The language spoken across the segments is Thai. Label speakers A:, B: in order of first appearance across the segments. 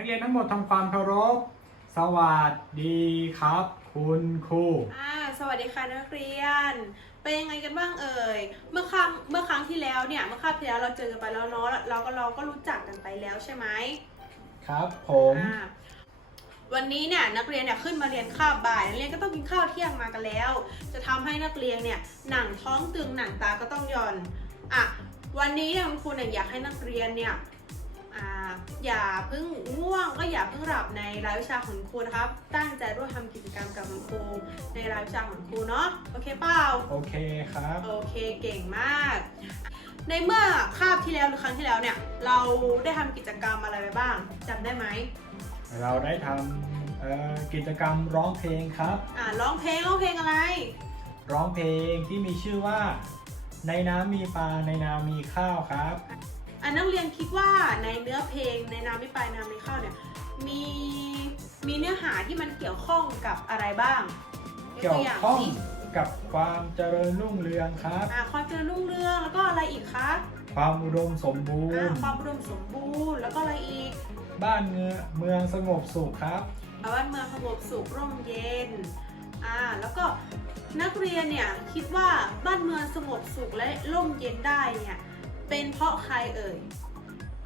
A: นักเรียนทั้งหมดทำความเคารพ สวัสดีครับ คุณครู
B: อ่าสวัสดีค่ะนักเรียน เป็นยังไงกันบ้างเอ่ย เมื่อครั้งเมื่อครั้งที่แล้วเนี่ย เมื่อครั้งที่แล้วเราเจอกันไปแล้วเนาะเราก็เราก็รู้จักกันไปแล้วใช่ไหม
A: ครับ ผม
B: อ่าวันนี้เนี่ยนักเรียนเนี่ยขึ้นมาเรียนข้าวบ่ายนักเรียนก็ต้องกินข้าวเที่ยงมากันแล้ว จะทำให้นักเรียนเนี่ยหนังท้องตึงหนังตาก็ต้องหย่อน อะวันนี้เนี่ยคุณครูเนี่ยอยากให้นักเรียนเนี่ย อ่าอย่าเพิ่งง่วงก็อย่าเพิ่งหลับในรายวิชาของคุณครูนะครับ ตั้งใจร่วมทำกิจกรรมกับคุณครูในรายวิชาของคุณครูเนาะโอเคเปล่า
A: โอเคครับ
B: โอเคเก่งมาก ในเมื่อคาบที่แล้วหรือครั้งที่แล้วเนี่ย เราได้ทำกิจกรรมอะไรไปบ้างจำได้ไหม
A: เราได้ทำเอ่อกิจกรรมร้องเพลงครับ
B: อ่าร้องเพลงร้องเพลงอะไร
A: ร้องเพลงที่มีชื่อว่า ในน้ำมีปลาในนามีข้าวครับ
B: อันนักเรียนคิดว่าในเนื้อเพลงในน้ำไม่ไปน้ำไม่เข้าเนี่ยมีมีเนื้อหาที่มันเกี่ยวข้องกับอะไรบ้าง
A: เกี่ยวข้อง
B: สิ
A: กับความเจริญรุ่งเรืองครับ
B: อ่าความเจริญรุ่งเรืองแล้วก็อะไรอีกคะ
A: ความอุดมสมบู
B: อ่าร
A: ณ์
B: ความอุดมสมบูรณ์แล้วก็อะไรอีก
A: บ้านเมืองเมืองสงบสุขครับ
B: บ้านเมืองสงบสุขร่มเย็น อ่า แล้วก็นักเรียนเนี่ยคิดว่าบ้านเมืองสงบสุขและร่มเย็นได้เนี่ย เป็นเพราะใครเอ่ย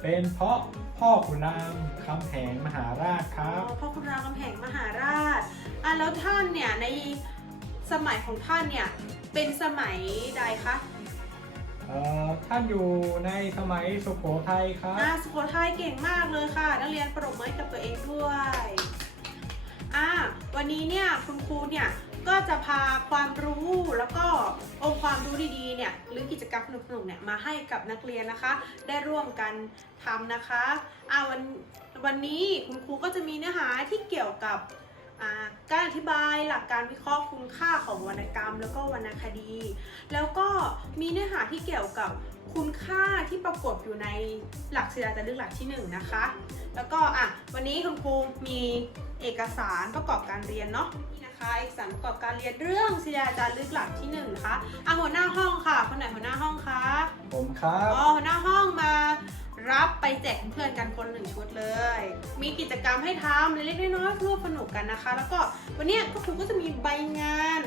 A: เป็นเพราะพ่อขุนรามคำแหงมหาราชค
B: อ๋
A: รั
B: อบเพราะคุณรามคำแหงมหาราชอ่าแล้วท่านเนี่ยในสมัยของท่านเนี่ยเป็นสมัยใดคะ
A: เอ่อท่านอยู่ในสมัยสุโขทัยครับ
B: อ่าสุโขทัยเก่งมากเลยค่ะนักเรียนปรบมือให้กับตัวเองด้วยอ่าวันนี้เนี่ยคุณครูเนี่ย ก็จะพาความรู้แล้วก็องค์ความรู้ดีๆเนี่ยหรือกิจกรรมสนุกๆเนี่ยมาให้กับนักเรียนนะคะ ได้ร่วมกันทำนะคะอ่าวันวันนี้คุณครูก็จะมีเนื้อหาที่เกี่ยวกับการอธิบายหลักการวิเคราะห์คุณค่าของวรรณกรรม แล้วก็วรรณคดี แล้วก็มีเนื้อหาที่เกี่ยวกับคุณค่าที่ปรากฏอยู่ในหลักศิลาจารึกหลักที่หนึ่งนะคะ แล้วก็อะวันนี้คุณครูมีเอกสารประกอบการเรียนเนาะ นี่นะคะเอกสารประกอบการเรียนเรื่องศิลาจารึกหลักที่หนึ่งนะคะอะหัวหน้าห้องค่ะ คนไหนหัวหน้าห้องคะ
A: ผมครับ
B: อ๋อหัวหน้าห้องมา รับไปแจกเพื่อนๆกันคนหนึ่งชุดเลย มีกิจกรรมให้ทำเล็กๆน้อยๆร่วมสนุกกันนะคะ แล้วก็วันเนี้ยก็ครูก็จะมีใบงาน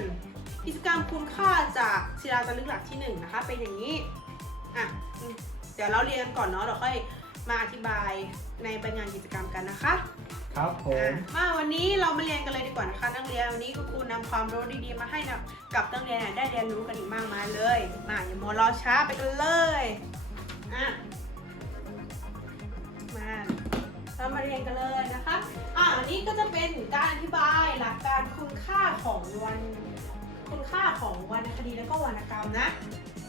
B: กิจกรรมคุณค่าจากศิลาจารึกหลักที่หนึ่งนะคะเป็นอย่างนี้อะอืมเดี๋ยวเราเรียนกันก่อนเนาะเดี๋ยวค่อยมาอธิบายในใบงานกิจกรรมกันนะคะ
A: ครับผม
B: มาวันนี้เรามาเรียนกันเลยดีกว่านะคะนักเรียนวันนี้คุณครูนำความรู้ดีๆมาให้นะกับนักเรียนเนี่ยได้เรียนรู้กันอีกมากมายเลย มาอย่ามัวรอช้าไปกันเลยอะมาเรามาเรียนกันเลยนะคะอะอันนี้ก็จะเป็นการอธิบายหลักการคุณค่าของวันคุณค่าของวรรณคดีแล้วก็วรรณกรรมนะ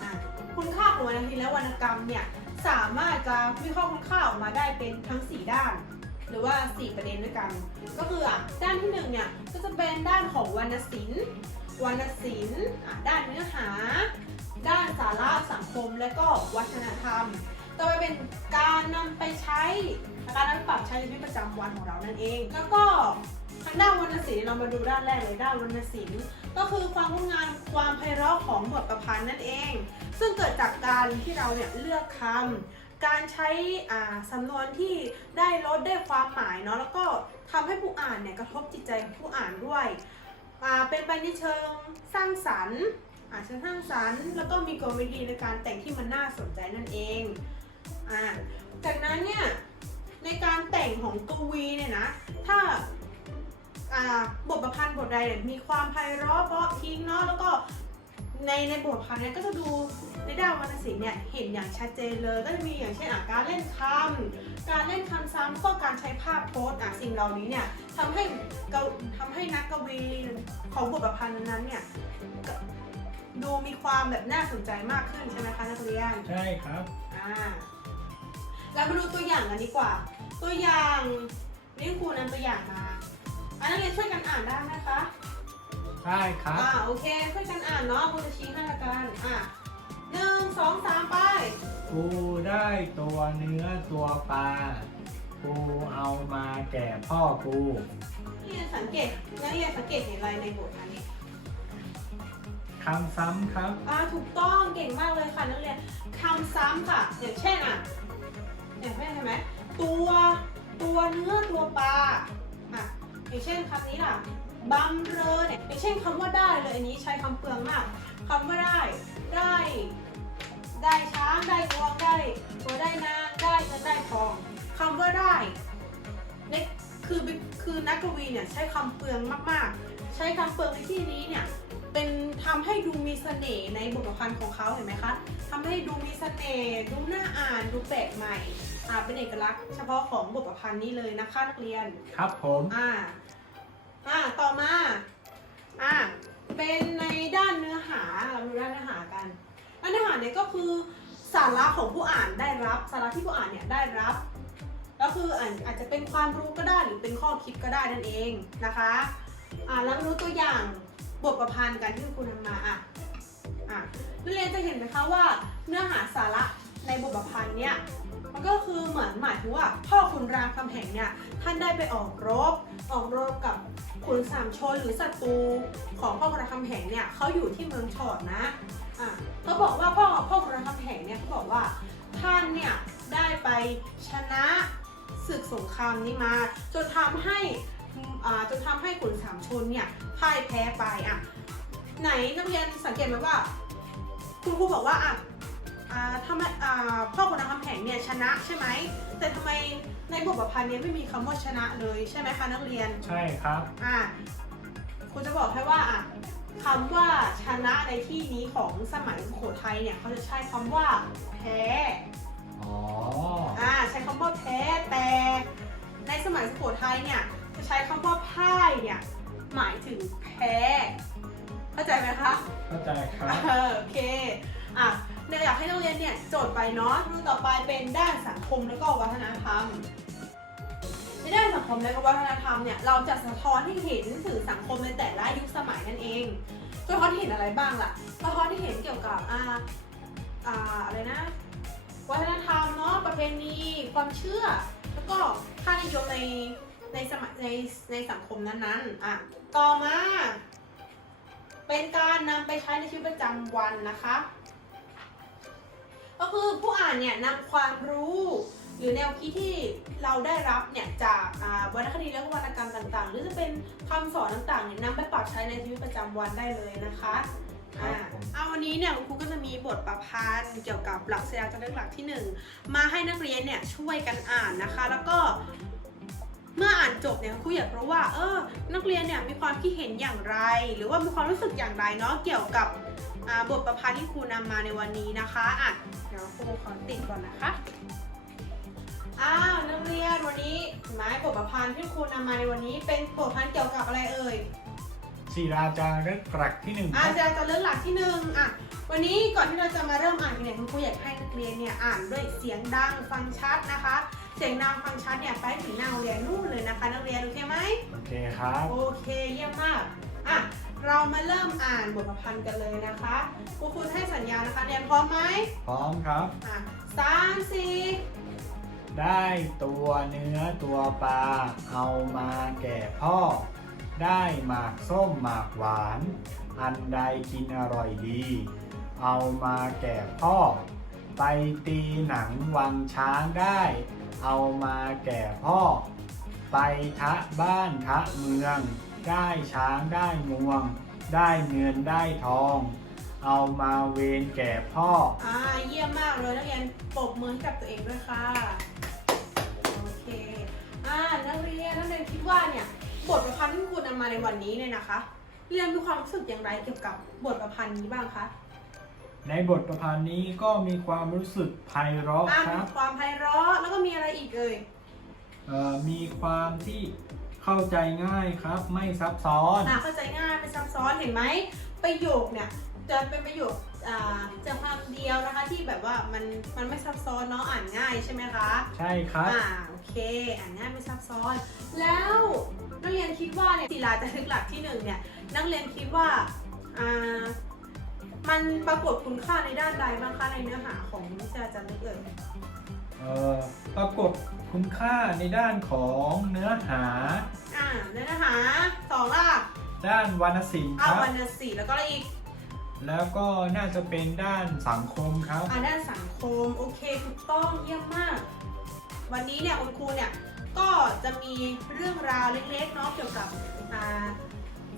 B: อะคุณค่าของวรรณคดีและวรรณกรรมเนี่ยสามารถจะวิเคราะห์คุณค่าออกมาได้เป็นทั้ง 4 ด้าน หรือว่า 4 ประเด็นด้วยกัน ก็คืออะด้านที่1เนี่ยก็จะเป็นด้านของวรรณศิลป์วรรณศิลป์ด้านเนื้อหา ด้านสาระสังคมและก็วัฒนธรรม ต่อไปเป็นการนำไปใช้การนำปรับใช้ในชีวิตประจำวันของเรานั่นเอง แล้วก็ทางด้านวรรณศิลป์เรามาดูด้านแรกเลยด้านวรรณศิลป์ก็คือความงดงามความไพเราะของบทประพันธ์นั่นเอง ซึ่งเกิดจากการที่เราเนี่ยเลือกคำ การใช้สำนวนที่ได้ลดได้ความหมายเนาะแล้วก็ทำให้ผู้อ่านเนี่ยกระทบจิตใจของผู้อ่านด้วยอ่าเป็นไปในเชิงสร้างสรรค์อาเชิงสร้างสรรค์แล้วก็มีกลวิธีในการแต่งที่มันน่าสนใจนั่นเองอ่าจากนั้นเนี่ยในการแต่งของกวีเนี่ยนะถ้าบทประพันธ์บทใดเนี่ยมีความไพเราะเพราะพริ้งเนาะแล้วก็ ในในบทประพันธ์เนี่ยก็จะดูในดานวรรณศิลป์เนี่ยเห็นอย่างชัดเจนเลย ก็จะมีอย่างเช่นการเล่นคำการเล่นคำซ้ำก็การใช้ภาพโพสต์อะสิ่งเหล่านี้เนี่ยทำให้เกาทำให้นักกวีของบทประพันธ์นั้นเนี่ยดูมีความแบบน่าสนใจมากขึ้นใช่ไหมคะนักเรียน
A: ใช่ครับ
B: อ่าเรามาดูตัวอย่างกันดีกว่า ตัวอย่างนี่ครูนำตัวอย่างมาอันนักเรียนช่วยกันอ่านได้ไหมคะ
A: ได้ครับ
B: อ่าโอเคช่วยกันอ่านเนาะครูจะชี้ให้ละกันอะหนึ่งสองสามไป
A: กูได้ตัวเนื้อตัวปลา กูเอามาแก่พ่อกู
B: นักเรียนสังเกตนักเรียนสังเกตเห็นอะไรในบทอันนี้
A: คำซ้ำครับ
B: อ่าถูกต้องเก่งมากเลยค่ะนักเรียนคำซ้ำค่ะอย่างเช่นอะอย่างเช่นใช่ไหมตัวตัวเนื้อตัวปลาอะอย่างเช่นคำนี้ล่ะ บัมเรอเนี่ยอย่างเช่นคำว่าได้เลยอันนี้ใช้คำเปลืองมากคำว่าได้ ได้ ได้ช้างได้งวงได้ตัวได้นางได้เงินได้ทองคำว่าได้เนี่ยคือคือนักกวีเนี่ยใช้คำเปลืองมากๆ ใช้คำเปลืองในที่นี้เนี่ยเป็นทำให้ดูมีเสน่ห์ในบทประพันธ์ของเขาเห็นไหมคะทำให้ดูมีเสน่ห์ดูน่าอ่านดูแปลกใหม่อ่าเป็นเอกลักษณ์เฉพาะของบทประพันธ์นี้เลยนะคะนักเรียน
A: ครับผม
B: อ่า อ่าต่อมาอ่าเป็นในด้านเนื้อหาเราดูด้านเนื้อหากันด้านเนื้อหาเนี่ยก็คือสาระของผู้อ่านได้รับสาระที่ผู้อ่านเนี่ยได้รับก็คืออาจจะเป็นความรู้ก็ได้หรือเป็นข้อคิดก็ได้นั่นเองนะคะอ่าแล้วมาดูตัวอย่างบทประพันธ์กันที่คุณทำมาอะอะนักเรียนจะเห็นไหมคะว่าเนื้อหาสาระในบทประพันธ์เนี่ย มันก็คือเหมือนหมายถึงว่าพ่อขุนรามคำแหงเนี่ยท่านได้ไปออกรบ ออกรบกับขุนสามชนหรือศัตรูของพ่อขุนรามคำแหงเนี่ยเขาอยู่ที่เมืองฉอดนะอะเขาบอกว่าพ่อพ่อขุนรามคำแหงเนี่ยเขาบอกว่าท่านเนี่ยได้ไปชนะศึกสงครามนี้มา จนทำให้อ่าจนทำให้ขุนสามชนเนี่ยพ่ายแพ้ไปอะไหนนักเรียนสังเกตไหมว่า คุณครูบอกว่าอะ อ่าทำไมอ่าพ่อขุนรามคำแหงเนี่ยชนะใช่ไหม แต่ทำไมในบทประพันธ์เนี้ไม่มีคำว่าชนะเลยใช่ไหมคะนักเรียน
A: ใช่ครับ
B: อ่าครูจะบอกให้ว่าอะคำว่าชนะในที่นี้ของสมัยสุโขทัยเนี่ยเขาจะใช้คำว่าแพ้
A: อ๋อ
B: อ่าใช้คำว่าแพ้แต่ในสมัยสุโขทัยเนี่ยจะใช้คำว่าพ่ายเนี่ยหมายถึงแพ้ เข้าใจไหมคะ
A: เข้าใจครับ
B: เออโอเคอะ เดี๋ยอยากให้นักเรียนเนี่ยโจทย์ไปเนาะเรื่องต่อไปเป็นด้านสังคมแล้วก็วัฒนธรรม ในด้านสังคมและก็วัฒนธรรมเนี่ยเราจะสะท้อนให้เห็นถึงสังคมในแต่ละยุคสมัยนั่นเองสะท้อนเห็นอะไรบ้างล่ะสะท้อนให้เห็นเกี่ยวกับอ่าอ่าอะไรนะ วัฒนธรรมเนาะประเพณีความเชื่อ แล้วก็ค่านิยมในในสมัยในในสังคมนั้นๆอะต่อมา เป็นการนำไปใช้ในชีวิตประจำวันนะคะ ก็คือผู้อ่านเนี่ยนำความรู้ หรือแนวคิดที่เราได้รับเนี่ยจากอ่าวรรณคดีและวรรณกรรมต่างๆ หรือจะเป็นคำสอนต่างๆเนี่ยนำไปปรับใช้ในชีวิตประจำวันได้เลยนะคะ
A: ครั
B: อ่า
A: บผม
B: เอาวันนี้เนี่ยคุณครูก็จะมีบทประพันธ์เกี่ยวกับหลักเสียงจากเรื่องหลักที่หนึ่งมาให้นักเรียนเนี่ยช่วยกันอ่านนะคะ แล้วก็เมื่ออ่านจบเนี่ยครูอยากรู้ว่าเออนักเรียนเนี่ยมีความคิดเห็นอย่างไร หรือว่ามีความรู้สึกอย่างไรเนาะเกี่ยวกับอ่า บทประพันธ์ที่ครูนำมาในวันนี้นะคะอะเดี๋ยวครูขอติดก่อนนะคะอ้าวนักเรียนวันนี้เห็นไหมบทประพันธ์ที่ครูนำมาในวันนี้ เป็นบทประพันธ์เกี่ยวกับอะไรเอ่ย
A: ศิราจารึกกรักที่หนึ่งค
B: อ่า
A: รับ
B: จะจะเรื่องหลักที่หนึ่งอะวันนี้ก่อนที่เราจะมาเริ่มอ่านกันเนี่ยคุณครูอยากให้นักเรียนเนี่ยอ่านด้วยเสียงดังฟังชัดนะคะ เสียงดังฟังชัดเนี่ยไปถึงหน้าโรงเรียนนู่นเลยนะคะ นักเรียนโอเคไหม
A: โอเคครับ
B: โอเคเยี่ยมมากอะ เรามาเริ่มอ่านบทประพันธ์กันเลยนะคะครูคุณให้สัญญาณนะคะเรียนพร้อมไหม
A: พร้อมครับ
B: อะสามสี่
A: ได้ตัวเนื้อตัวปลาเอามาแก่พ่อ ได้หมากส้มหมากหวาน อันใดกินอร่อยดี เอามาแก่พ่อ ไปตีหนังวังช้างได้ เอามาแก่พ่อ ไปทะบ้านทะเมือง ได้ช้างได้งวง ได้เงินได้ทอง เอามาเวนแก่พ่อ
B: อ่าเยี่ยมมากเลยนักเรียนปรบมือให้กับตัวเองด้วยค่ะโอเคอ่านักเรียนนักเรียนคิดว่าเนี่ยบทประพันธ์ที่ครูนำมาในวันนี้เนี่ยนะคะ เรียนมีความรู้สึกอย่างไรเกี่ยวกับบทประพันธ์นี้บ้างคะ
A: ในบทประพันธ์นี้ก็มีความรู้สึกไพเราะ
B: อ่า
A: ค
B: มี
A: รับ
B: ความไพเราะแล้วก็มีอะไรอีกเอ่ย
A: เอ่อมีความที่ เข้าใจง่ายครับ ไม่ซับซ้อน
B: อ่าเข้าใจง่ายไม่ซับซ้อนเห็นไหมประโยคเนี่ยจะเป็นประโยคอ่าจะคำเดียวนะคะที่แบบว่ามันมันไม่ซับซ้อนเนาะอ่านง่ายใช่ไหมคะ
A: ใช่ครับ
B: อ่าโอเค อ่านง่ายไม่ซับซ้อน แล้วนักเรียนคิดว่าเนี่ยศิลาจารึกหลักที่หนึ่งเนี่ยนักเรียนคิดว่าอ่ามันปรากฏคุณค่าในด้านใดบ้างคะในเนื้อหาของศิลาจารึกเอ่ย
A: เอ่อ ปรากฏคุณค่าในด้านของเนื้อหา
B: อ่าเนื้อหาสองล่ะ
A: ด้านวรรณศิลป์ค
B: อ่า
A: รับ
B: วรรณศิลป์แล้วก็อะไรอีก
A: แล้วก็น่าจะเป็นด้านสังคมครับ
B: อ่าด้านสังคมโอเคถูกต้องเยี่ยมมาก วันนี้เนี่ยคุณครูเนี่ยก็ก็จะมีเรื่องราวเล็กๆเนาะเกี่ยวกับอ่า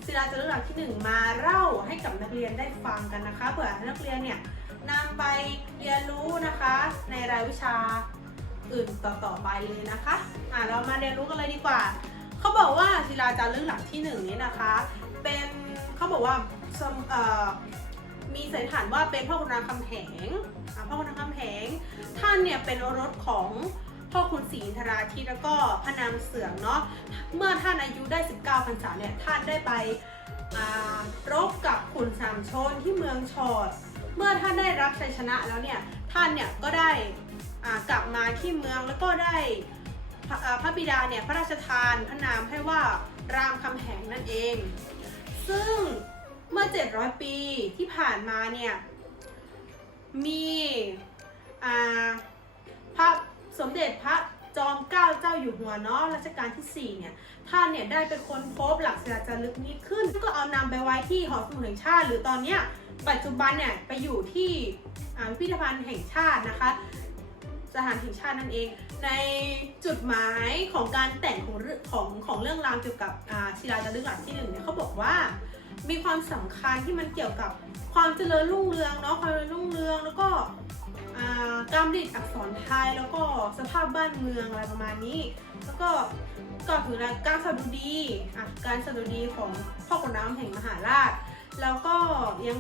B: ศิลาจารึกหลักที่หนึ่งมาเล่าให้กับนักเรียนได้ฟังกันนะคะเผื่อให้นักเรียนเนี่ยนำไปเรียนรู้นะคะในรายวิชา อื่นต่อๆไปเลยนะคะอ่าเรามาเรียนรู้กันเลยดีกว่าเขาบอกว่าศิลาจารึกหลักที่หนึ่งนี้นะคะ เป็นเขาบอกว่ามีสันนิษฐานว่าเป็นพ่อคุณรามคำแหงพ่อคุณรามคำแหง ท่านเนี่ยเป็นรถของพ่อคุณศรีอินทราทิตแล้วก็พระนามเสืองเนาะเมื่อท่านอายุได้ 19พรรษาเนี่ยท่านได้ไปรบกับขุนสามชนที่เมืองชอด เมื่อท่านได้รับชัยชนะแล้วเนี่ยท่านเนี่ยก็ได้ กลับมาที่เมืองแล้วก็ได้พระอ่าพระบิดาเนี่ยพระราชทานพระนามให้ว่ารามคำแหงนั่นเอง ซึ่งเมื่อ 700 ปีที่ผ่านมาเนี่ยมีพระสมเด็จพระจอมเกล้าเจ้าอยู่หัวเนาะรัชกาลที่ 4 เนี่ย ท่านเนี่ยได้เป็นคนพบหลักศิลาจารึกนี้ขึ้น ก็เอานำไปไว้ที่หอสมุดแห่งชาติ หรือตอนเนี้ยปัจจุบันเนี่ยไปอยู่ที่พิพิธภัณฑ์แห่งชาตินะคะ สถานแห่งชาตินั่นเอง ในจุดหมายของการแต่งของเรื่องของของเรื่องราวเกี่ยวกับศิลาจารึกหลักที่หนึ่งเนี่ยเขาบอกว่ามีความสำคัญที่มันเกี่ยวกับความเจริญรุ่งเรืองเนาะความเจริญรุ่งเรืองแล้วก็การผลิตอักษรไทยแล้วก็สภาพบ้านเมืองอะไรประมาณนี้ แล้วก็ก็ถึงนะการสดุดีการสดุดีของพ่อขุนรามแห่งมหาราช แล้วก็ยัง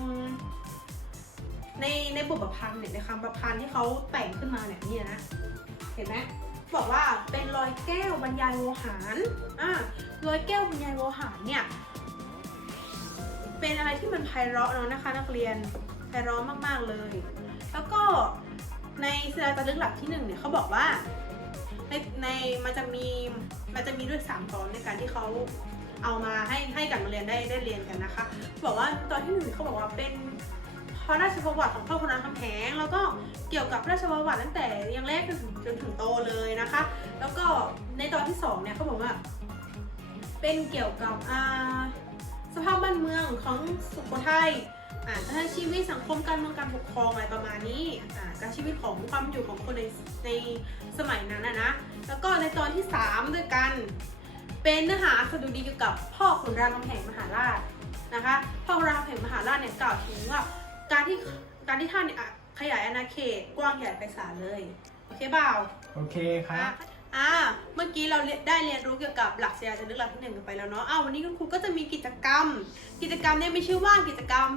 B: ในในบทประพันธ์เนี่ยในคำประพันธ์ที่เขาแต่งขึ้นมาเนี่ยนี่นะเห็นไหมบอกว่าเป็นรอยแก้วบรรยายโวหารอ่ารอยแก้วบรรยายโวหารเนี่ยเป็นอะไรที่มันไพเราะเนาะนะคะ นักเรียนไพเราะมากๆเลย แล้วก็ในศิลาจารึกหลักที่หนึ่งเนี่ยเขาบอกว่าในในมันจะมีมันจะมีด้วยสามตอนในการที่เขาเอามาให้ให้กับนักเรียนได้ได้เรียนกันนะคะ บอกว่าตอนที่หนึ่งเขาบอกว่าเป็น ระราชประวัติของพ่อคุณรามคำแหงแล้วก็เกี่ยวกับพระราชประวัติตั้งแต่ยังเล็กจนถึงจนถึงโตเลยนะคะ แล้วก็ในตอนที่สองเนี่ยเขาบอกว่าเป็นเกี่ยวกับอาสภาพบ้านเมืองของสุโขทัยอ่าการช้ชีวิตสังคมการเมืองการปกครองอะไรประมาณนี้อ่าการชีวิตของความอยู่ของคนในในสมัยนั้นนะนะ แล้วก็ในตอนที่ 3 ด้วยกัน เป็นเนื้อหาสดุดีเกี่ยวกับพ่อขุนรามคำแหงมหาราชนะคะ พ่อขุนรามคำแหงมหาราชเนี่ยกล่าวถึงว่า การที่การที่ท่านเนี่ยอะขยายอาณาเขตกว้างใหญ่ไพศาลเลยโอเคเปล่า
A: โอเคครับ
B: อ่าเมื่อกี้เราเรียได้เรียนรู้เกี่ยวกับหลักศิลาจารึกหลักที่หนึ่งกันไปแล้วเนาะอ้าววันนี้คุณครูก็จะมีกิจกรรม กิจกรรมเนี่ยมีชื่อว่ากิจกรรม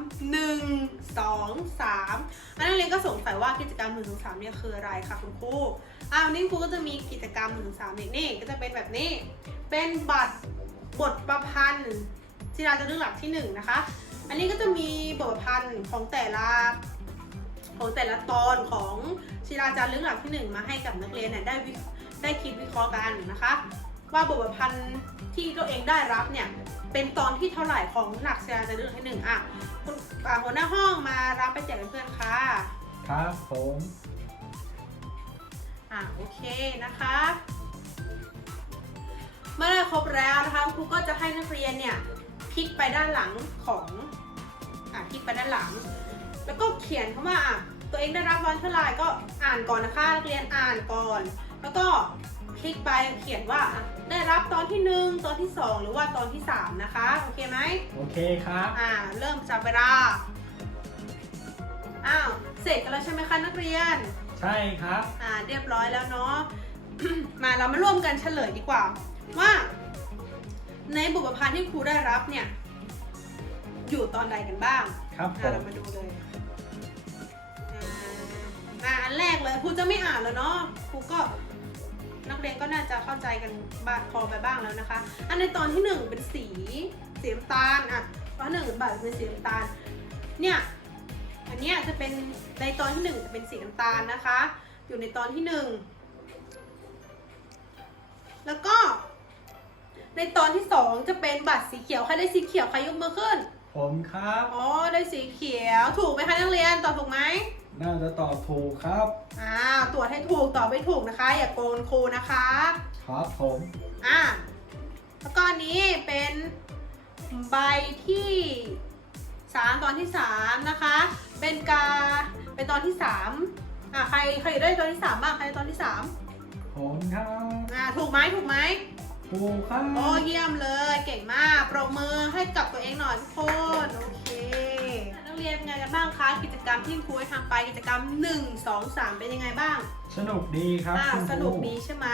B: 1 2 3อันนักเรียนก็สงสัยว่ากิจกรรม1 2 3เนี่ยคืออะไรคะคุณครูอ้าววันนี้คุณครูก็จะมีกิจกรรม1 3นี่นี่ก็จะเป็นแบบนี้ เป็นบัตรบทประพันธ์ศิลาจารึกหลักที่หนึ่งนะคะ อันนี้ก็จะมีบทประพันธ์ของแต่ละของแต่ละตอนของศิลาจารึกหลักที่หนึ่งมาให้กับนักเรียนเนี่ยได้วิได้คิดวิเคราะห์กันนะคะ ว่าบทประพันธ์ที่ตัวเองได้รับเนี่ยเป็นตอนที่เท่าไหร่ของหลักศิลาจารึกหลักที่หนึ่งอะคุณอ่าหัวหน้าห้องมารับไปแจกเพื่อนๆค่ะ
A: ครับผม
B: อะโอเคนะคะเมื่อได้ครบแล้วนะคะครูก็จะให้นักเรียนเนี่ย พลิกไปด้านหลังของอะพลิกไปด้านหลัง แล้วก็เขียนคำว่าอะตัวเองได้รับวันเท่าไหร่ก็อ่านก่อนนะคะนักเรียนอ่านก่อน แล้วก็พลิกไปเขียนว่าอะได้รับตอนที่หนึ่งตอนที่สองหรือว่าตอนที่สามนะคะ โอเคไหม
A: โอเคครับ
B: อ่าเริ่มจับเวลาอ้าวเสร็จกันแล้วใช่ไหมคะนักเรียน
A: ใช่ครับ
B: อ่าเรียบร้อยแล้วเนาะมาเรามาร่วมกันเฉลยดีกว่าว่า ในบุพพันธ์ที่ครูได้รับเนี่ย อยู่ตอนใดกันบ้าง
A: ครับผ
B: อะ
A: ม
B: เรามาดูเลยอ่ามาอันแรกเลยครูจะไม่อ่านแล้วเนาะครูก็นักเรียนก็น่าจะเข้าใจกันบ้างพอไปบ้างแล้วนะคะ อันในตอนที่หนึ่งเป็นสีสีน้ำตาลอะตอนหนึ่งบัตรเป็นสีน้ำตาล เนี่ยอันเนี้ยจะเป็นในตอนที่หนึ่งจะเป็นสีน้ำตาลนะคะ อยู่ในตอนที่หนึ่งแล้วก็ ในตอนที่สองจะเป็นบัตรสีเขียวใครได้สีเขียวใครยกมือขึ้น
A: ผมครับ
B: อ๋อได้สีเขียว ถูกไหมคะนักเรียนตอบถูกไหม
A: น่าจะตอบถูกครับ
B: อ่าตรวจให้ถูกตอบไม่ถูกนะคะ อย่าโกนครูนะคะ
A: ครับผม
B: อ่าแล้วก็อันนี้เป็นใบที่สามตอนที่สามนะคะ เป็นกาเป็นตอนที่สามอ่าใครใครอยู่ได้ตอนที่สามบ้างใครได้ตอนที่สาม
A: ผลครับ
B: อ่าถูกไหมถูกไหม
A: ถูกครับ
B: โอ้เยี่ยมเลยเก่งมากปรบมือให้กับตัวเองหน่อยทุกคนโอเคนักเรียนเป็นไงกันบ้างคะกิจกรรมที่ครูให้ทำไปกิจกรรม 1 2 3 เป็นยังไงบ้าง
A: สนุกดีครับ
B: อ่า
A: คุณครู
B: สนุกดีใช่ไหม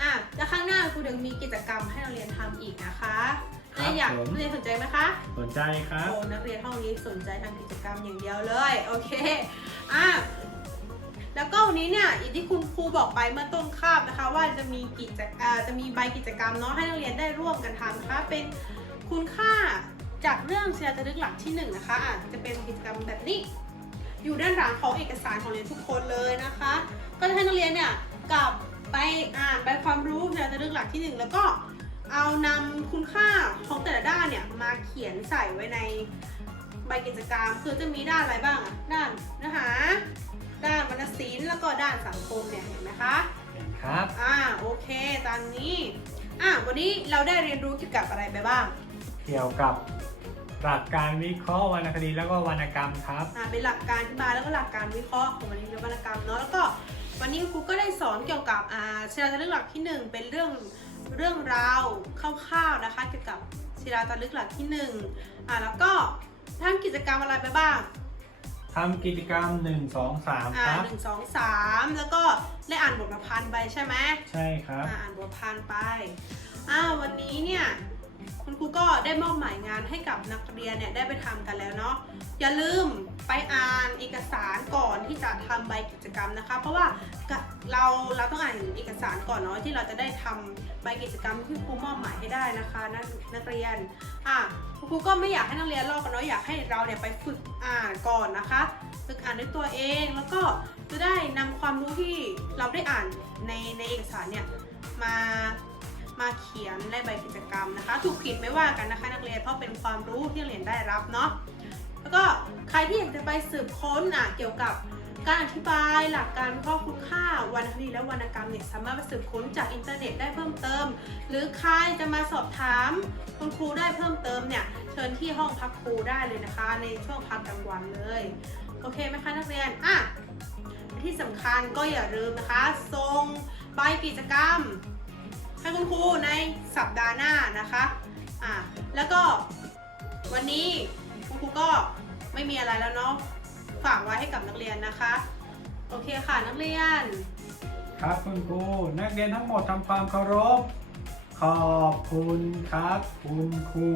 B: อะแล้วข้างหน้าครูดึงมีกิจกรรมให้นักเรียนทำอีกนะคะนักเรียนอยากนักเรียนสนใจไหมคะ
A: สนใจครับ
B: โอ้นักเรียนห้องนี้สนใจทำกิจกรรมอย่างเดียวเลย โอเค อะ แล้วก็วันนี้เนี่ยอย่างที่คุณครูบอกไปเมื่อต้นคาบนะคะ ว่าจะมีกิจจะมีใบกิจกรรมเนาะให้นักเรียนได้ร่วมกันทำนะคะ เป็นคุณค่าจากเรื่องเชียร์จะลึกหลักที่หนึ่งนะคะอะจะเป็นกิจกรรมแบบนี้ อยู่ด้านหลังของเอกสารของเรียนทุกคนเลยนะคะ ก็จะให้นักเรียนเนี่ยกลับไปอ่านใบความรู้เชียร์จะลึกหลักที่หนึ่งแล้วก็เอานำคุณค่าของแต่ละด้านเนี่ยมาเขียนใส่ไว้ในใบกิจกรรม คือจะมีด้านอะไรบ้างอะด้านเนื้อหา ด้านวรรณศิลป์แล้วก็ด้านสังคมเนี่ยเห็นไหมคะ
A: เห็นครับ
B: อ่าโอเคตามนี้อะวันนี้เราได้เรียนรู้เกี่ยวกับอะไรไปบ้าง
A: เกี่ยวกับหลักการวิเคราะห์วรรณคดีแล้วก็วรรณกรรมครับ
B: อ่าเป็นหลักการอธิบายแล้วก็หลักการวิเคราะห์ของวรรณคดีและวรรณกรรมเนาะแล้วก็วันนี้ครูก็ได้สอนเกี่ยวกับอ่าศิลาจารึกหลักที่หนึ่งเป็นเรื่องเรื่องราวคร่าวๆนะคะ เกี่ยวกับศิลาจารึกหลักที่หนึ่งอ่าแล้วก็ทำกิจกรรมอะไรไปบ้าง
A: ทำกิจกรรม 1 2 3 ค
B: อ่า
A: รับ
B: หนึ่งสองสามแล้วก็ได้อ่านบทประพันธ์ไปใช่ไหม
A: ใช่ครับ
B: อ่าอ่านบทประพันธ์ไป อ่า วันนี้เนี่ย คุณครูก็ได้มอบหมายงานให้กับนักเรียนเนี่ยได้ไปทำกันแล้วเนาะอย่าลืมไปอ่านเอกสารก่อนที่จะทำใบกิจกรรมนะคะ เพราะว่าเราเราต้องอ่านเอกสารก่อนเนาะที่เราจะได้ทำใบกิจกรรมที่ครูมอบหมายให้ได้นะคะนักนักเรียนอะคุณครูก็ไม่อยากให้นักเรียนลอกกันเนาะอยากให้เราเนี่ยไปฝึกอ่านก่อนนะคะ ฝึกอ่านด้วยตัวเองแล้วก็จะได้นำความรู้ที่เราได้อ่านในในเอกสารเนี่ยมา มาเขียนในใบกิจกรรมนะคะ ถูกผิดไม่ว่ากันนะคะ นักเรียนเพราะเป็นความรู้ที่เรียนได้รับเนาะแล้วก็ใครที่อยากจะไปสืบค้นอะเกี่ยวกับการอธิบายหลักการวิเคราะห์คุณค่าวรรณคดีและวรรณกรรมเนี่ยสามารถไปสืบค้นจากอินเทอร์เน็ตได้เพิ่มเติม หรือใครจะมาสอบถามคุณครูได้เพิ่มเติมเนี่ยเชิญที่ห้องพักครูได้เลยนะคะ ในช่วงพักกลางวันเลยโอเคไหมคะนักเรียนอะที่สำคัญก็อย่าลืมนะคะส่งใบกิจกรรม ให้คุณครูในสัปดาห์หน้านะคะอะแล้วก็วันนี้คุณครูก็ไม่มีอะไรแล้วเนาะฝากไว้ให้กับนักเรียนนะคะ โอเคค่ะนักเรียน
A: ครับคุณครูนักเรียนทั้งหมดทำความเคารพ ขอบคุณครับ คุณครู